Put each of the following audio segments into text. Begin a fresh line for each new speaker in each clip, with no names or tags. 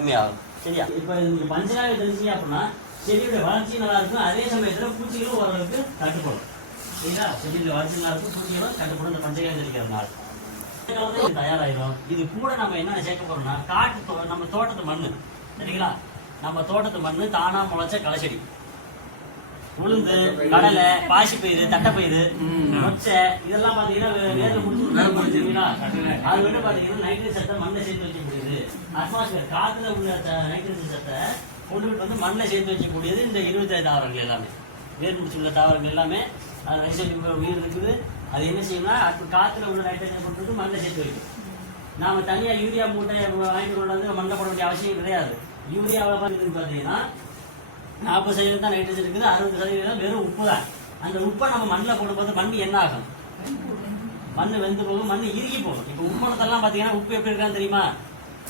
கம்மியாகும். சரியா? இப்போ நீங்க பஞ்சகாவிய தெளிச்சீங்க அப்படின்னா செடியோட வளர்ச்சி நல்லா இருக்கும். அதே சமயத்துல பூச்சிகளும் ஓரளவுக்கு கட்டுப்படும் சரிங்களா? செடியோட வளர்ச்சி நல்லா இருக்கும் பூச்சிகளும் கட்டுப்படும் இந்த தெளிக்கிறதுனால. இந்த காலத்துல இது தயாராயிரும். இது கூட நம்ம என்ன சேர்க்க போறோம்னா காட்டு தோ- நம்ம தோட்டத்து மண்ணு. சரிங்களா? நம்ம தோட்டத்து மண்ணு தானா முளைச்ச களைச்செடி. உளுந்து கடலை பாசிப்பயிறு தட்டைப்பயிறு மொச்சை இதெல்லாம் பாத்தீங்கன்னா வேர்ல முடிச்சுங்களா அது வந்து பாத்தீங்கன்னா நைட்ரேட் சத்தை மண்ணில் சேர்த்து வைக்கக்கூடியது அட்மாஸ்பியர் காற்றுல உள்ள நைட்ரஜன் சத்தை கொண்டுகிட்டு வந்து மண்ணில் சேர்த்து வைக்கக்கூடியது இந்த இருபத்தாறு தாவரங்கள் எல்லாமே. வேர் முடிச்சு உள்ள தாவரங்கள் எல்லாமே நைட்ரஜன் உயிர் இருக்குது. அது என்ன செய்யணும்னா காற்றுல உள்ள நைட்ரஜன் கொண்டு வந்து மண்ணில் சேர்த்து வைக்கும். நாம் தனியாக யூரியா மூட்டை வாங்கிட்டு கொண்டு வந்து மண்ணில் போட வேண்டிய அவசியம் கிடையாது. யூரியாவில் பார்த்தீங்கன்னா நாற்பது சதவீதம் தான் நைட்ரஜன் இருக்குது. அறுபது சதவீதம் வெறும் உப்பு தான். அந்த உப்பை நம்ம மண்ணில் போடும்போது மண் என்ன ஆகும்? மண் வெந்து போகும் மண் இறுகி போகும். இப்போ உப்பளத்தெல்லாம் பார்த்தீங்கன்னா உப்பு எப்படி இருக்கான்னு தெரியுமா?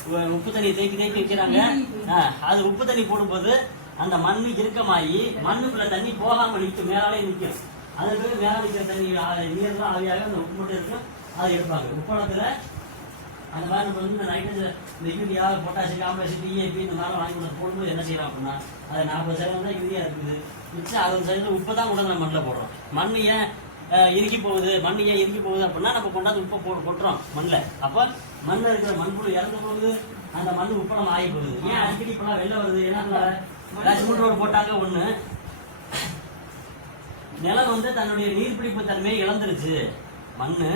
உப்பு தண்ணி தேக்கி தேக்கி வைக்கிறாங்க. அது உப்பு தண்ணி போடும்போது அந்த மண் இறுக்கமாகி மண்ணுக்குள்ள தண்ணி போகாம நிற்கும் மேலாலே நிற்கும். அதுக்கு பிறகு மேலே நிற்கிற தண்ணி ஆ- நீர்லாம் ஆவியாக அந்த உப்பு மட்டும் இருக்கும். அதை எடுப்பாங்க. உப்பளத்தில் அந்த மாதிரி நம்ம வந்து இந்த நைட்ரஜன் இந்த யூரியா பொட்டாசியம் காம்ப்ளெக்ஸ் டிஏபி இந்த மாதிரி வாங்கி கொண்டு போடும்போது என்ன செய்யலாம் அப்படின்னா அது நாற்பது சதவீதம் தான் யூரியா இருக்குது. மிச்சம் அறுபது சதவீதம் உப்பு தான் கொண்டு நம்ம மண்ணில் போடுறோம். மண் ஏன் இறுக்கி போகுது மண் ஏன் இறுக்கி போகுது அப்படின்னா நம்ம கொண்டாந்து உப்பை போட்டு கொட்டுறோம் மண்ணில் அப்போ மண்ணில் இருக்கிற மண்புழு இறந்து போகுது அந்த மண் உப்பளம் ஆகி போகுது. ஏன் அடிக்கடி இப்பெல்லாம் வெளில வருது? ஏன்னா சிமெண்ட் ரோடு போட்டாங்க ஒன்று நிலம் வந்து தன்னுடைய நீர்பிடிப்பு தன்மையை இழந்துருச்சு. மண்ணு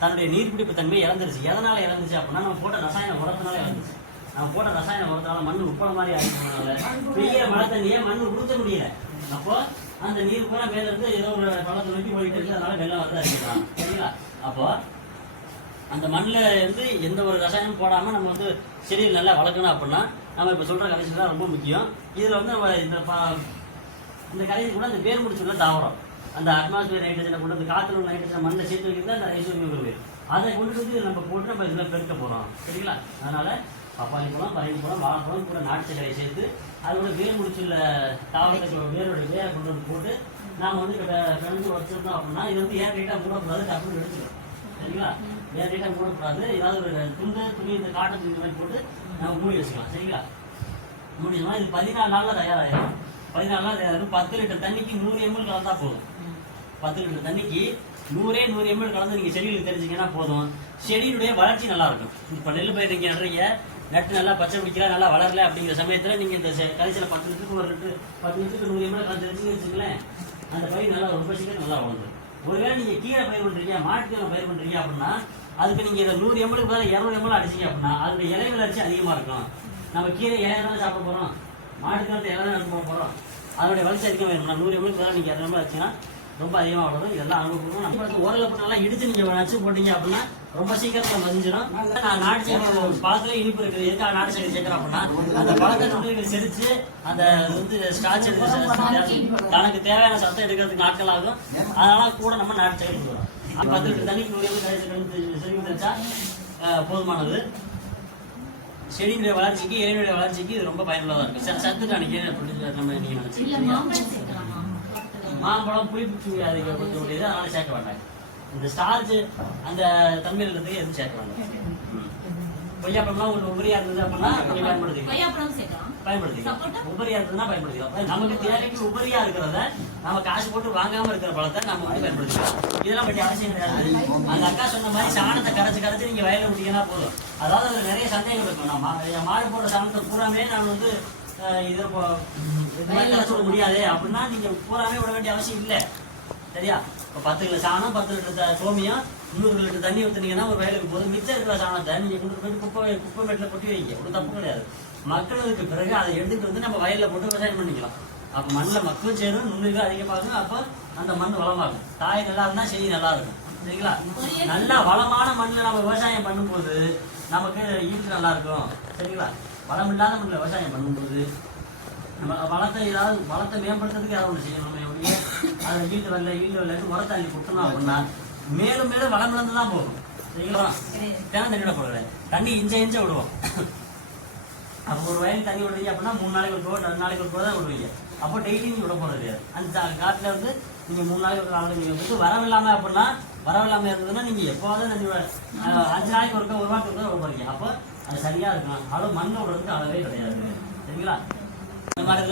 தன்னுடைய நீர்பிடிப்பு தன்மையை இழந்துருச்சு. எதனால இழந்துச்சு அப்படின்னா நம்ம போட்ட ரசாயன உரத்தினால இழந்துச்சு. நம்ம போட்ட ரசாயன உரத்தினால மண் உப்பள மாதிரி ஆகிடுறதுனால பெய்ய மழை தண்ணியை மண் உடுத்த முடியல. அப்போ அந்த நீர் பூரா மேல இருந்து ஏதோ ஒரு பள்ளத்தை நோக்கி ஓடிட்டு இருக்கு. அதனால வெள்ளம் வரதா அறிவிக்கலாம் சரிங்களா? அப்போ அந்த மண்ணில் இருந்து எந்த ஒரு ரசாயனம் போடாமல் நம்ம வந்து செடியில் நல்லா வளர்க்கணும் அப்படின்னா நம்ம இப்போ சொல்கிற கடைசி தான் ரொம்ப முக்கியம். இதில் வந்து நம்ம இந்த பா இந்த கரையை கூட அந்த வேர் முடிச்சுள்ள தாவரம். அந்த அட்மாஸ்பியர் நைட்ரஜனை கொண்டு அந்த காற்றுல உள்ள நைட்ரஜன் மண்ணில் சேர்த்து வைக்கிறது அந்த ரைசோமியம் அதை கொண்டு வந்து நம்ம போட்டு நம்ம இதில் பெருக்க போகிறோம் சரிங்களா? அதனால் பப்பாளி பழம் பரங்கி பழம் வாழைப்பழம் கூட நாட்டு சேர்த்து அதோட வேர் முடிச்சுள்ள தாவரத்தோட வேரோட வேரை கொண்டு வந்து போட்டு நாம் வந்து இப்போ வச்சுருந்தோம் வச்சிருந்தோம் அப்படின்னா இது வந்து ஏர் ரைட்டாக மூடக்கூடாது டப்புன்னு எடுத்துக்கிறோம் சரிங்களா? ஏர் ரைட்டாக மூடக்கூடாது. ஏதாவது ஒரு துண்டு துணி இந்த காட்டன் துணி மாதிரி போட்டு நம்ம மூடி வச்சுக்கலாம். சரிங்களா? முடியுமா இது பதினாலு நாளில் தயாராகிடும் பதினாலு நாள் தயாராகும். பத்து லிட்டர் தண்ணிக்கு நூறு எம்எல் கலந்தால் போதும். பத்து லிட்டர் தண்ணிக்கு நூறே நூறு எம்எல் கலந்து நீங்க செடிகளுக்கு தெரிஞ்சுங்கன்னா போதும். செடியினுடைய வளர்ச்சி நல்லா இருக்கும் இப்ப நெல் பயிர் நீங்க நடுறீங்க நட்டு நல்லா பச்சை பிடிக்கல நல்லா வளரல அப்படிங்கிற சமயத்துல நீங்க இந்த செ- பத்து லிட்டருக்கு ஒரு லிட்டர் பத்து லிட்டருக்கு நூறு எம்எல் கலந்து தெரிஞ்சுன்னு வச்சுங்களேன் அந்த பயிர் நல்லா ரொம்ப சீக்கிரம் நல்லா வளர்ந்துடும் ஒருவேளை நீங்க கீரை பயிர் பண்றீங்க மாட்டுக்கீரை பயிர் பண்றீங்க அப்படின்னா அதுக்கு நீங்க இந்த நூறு எம்எலுக்கு பதிலாக இரநூறு எம்எல் அடிச்சீங்க அப்படின்னா அதோட இலை வளர்ச்சி அதிகமா இருக்கும். நம்ம கீரை இலையை தானே சாப்பிட போறோம். மாட்டுக்கீரை இலை தான் எடுத்து போக போறோம். அதனுடைய வளர்ச்சி அதிகமாக வேணும்னா நூறு எம்எலுக்கு பதிலாக நீங்க இரநூறு வச்சீங்கன்னா ரொம்ப அதிகமாக வளரும். இதெல்லாம் அனுபவம் நம்ம ஓரளவு நல்லா இடிச்சு நீங்கள் நச்சு போட்டீங்க அப்படின்னா ரொம்ப சீக்கிரத்தில் மதிஞ்சிடும் நான் நாட்டு சக்கரை பழத்துல இனிப்பு இருக்குது எதுக்காக நாட்டு சக்கரை சேர்க்கிறேன் அப்படின்னா அந்த பழத்தை நம்மளுக்கு செரிச்சு அந்த வந்து ஸ்டாச் எடுத்து தனக்கு தேவையான சத்தம் எடுக்கிறதுக்கு நாட்கள் ஆகும் அதனால கூட நம்ம நாட்டு சக்கரை கொடுக்குறோம் பத்து லிட்டர் தண்ணிக்கு நூறு எம்எல் கழிச்சு செடி வச்சா போதுமானது. செடியினுடைய வளர்ச்சிக்கு இலையினுடைய வளர்ச்சிக்கு இது ரொம்ப பயனுள்ளதா இருக்கு. ச- சத்து அன்னைக்கு அப்படின்னு நம்ம நீங்க
மாம்பழம் சேர்க்கலாமா
மாம்பழம் புளிப்பு அதிகப்படுத்தக்கூடியது அதனால சேர்க்க வேண்டாம். இந்த ஸ்டார்ச் அந்த தன்மையில் இருக்கிறதுக்கு எதுவும் சேர்க்க வேண்டாம். கொய்யாப்பழம்லாம் உங்களுக்கு உபரியா இருந்தது அப்படின்னா பயன்படுத்திக்கலாம்.
கொய்யாப்பழம் சேர்க்கலாம்.
பயன்படுத்திக்கலாம்? உபரியா இருந்ததுன்னா பயன்படுத்திக்கலாம். நமக்கு தேவைக்கு உபரியா இருக்கிறத நம்ம காசு போட்டு வாங்காம இருக்கிற பழத்தை நம்ம வந்து பயன்படுத்திக்கலாம். இதெல்லாம் பற்றி அவசியம் கிடையாது. அந்த அக்கா சொன்ன மாதிரி சாணத்தை கரைச்சு கரைச்சு நீங்க வயல்ல விட்டீங்கன்னா போதும். அதாவது அதுல நிறைய சந்தேகம் இருக்கும். நான் மாடு போடுற சாணத்தை பூராமே நான் வந்து இதை இது மாதிரி கரைச்சு விட முடியாது. அப்படின்னா நீங்க பூராமே விட வேண்டிய அவசியம் இல்லை. சரியா? இப்போ பத்து கிலோ சாணம் பத்து லிட்டர் த- சோமியம் நூறு லிட்டர் தண்ணி ஊற்றுனீங்கன்னா ஒரு வயலுக்கு போதும் மிச்சம் இருக்கிற சாணத்தை நீங்க கொண்டு போய் குப்பை குப்பை மேட்டில் கொட்டி வைங்க. ஒரு தப்பு கிடையாது. மக்களுக்கு பிறகு அதை எடுத்துட்டு வந்து நம்ம வயல்ல போட்டு விவசாயம் பண்ணிக்கலாம். அப்போ மண்ணில் மக்களும் சேரும் நுண்ணுகள் அதிகமாகும். அப்போ அந்த மண் வளமாகும். தாய் நல்லா இருந்தால் செடி நல்லா இருக்கும். சரிங்களா? நல்லா வளமான மண்ணில் நம்ம விவசாயம் பண்ணும்போது நமக்கு ஈட்டு நல்லா இருக்கும். சரிங்களா? வளம் இல்லாத மண்ணில் விவசாயம் பண்ணும்போது நம்ம வளத்தை ஏதாவது வளத்தை மேம்படுத்துறதுக்கு ஏதாவது ஒன்று செய்யணும் நம்ம ஒழிய அதை வீட்டு வரல வீட்டு வரலன்னு உரத்தை அள்ளி கொடுத்தோம் அப்படின்னா மேலும் மேலும் வளம் இழந்து தான் போகும். சரிங்களா? தேவை தண்ணி விட தண்ணி இஞ்ச இஞ்ச விடுவோம். அப்போ ஒரு வயல் தண்ணி விடுறீங்க அப்படின்னா மூணு நாளைக்கு ஒரு ரெண்டு நாளைக்கு ஒரு தான் விடுவீங்க. அப்போ டெய்லி நீங்கள் விட போகிறது கிடையாது. அந்த காட்டில் வந்து நீங்க மூணு நாளைக்கு ஒரு நாளைக்கு நீங்க விட்டு வரவில்லாம அப்படின்னா வரவில்லாம இருந்ததுன்னா நீங்க எப்போவாவது தண்ணி விட அஞ்சு நாளைக்கு ஒருக்கா ஒரு வாரத்துக்கு விட போகிறீங்க அப்போ அது சரியா இருக்கலாம். அளவு மண்ணோட விடுறதுக்கு அளவே கிடையாது. சரிங்களா? இந்த மாதிரி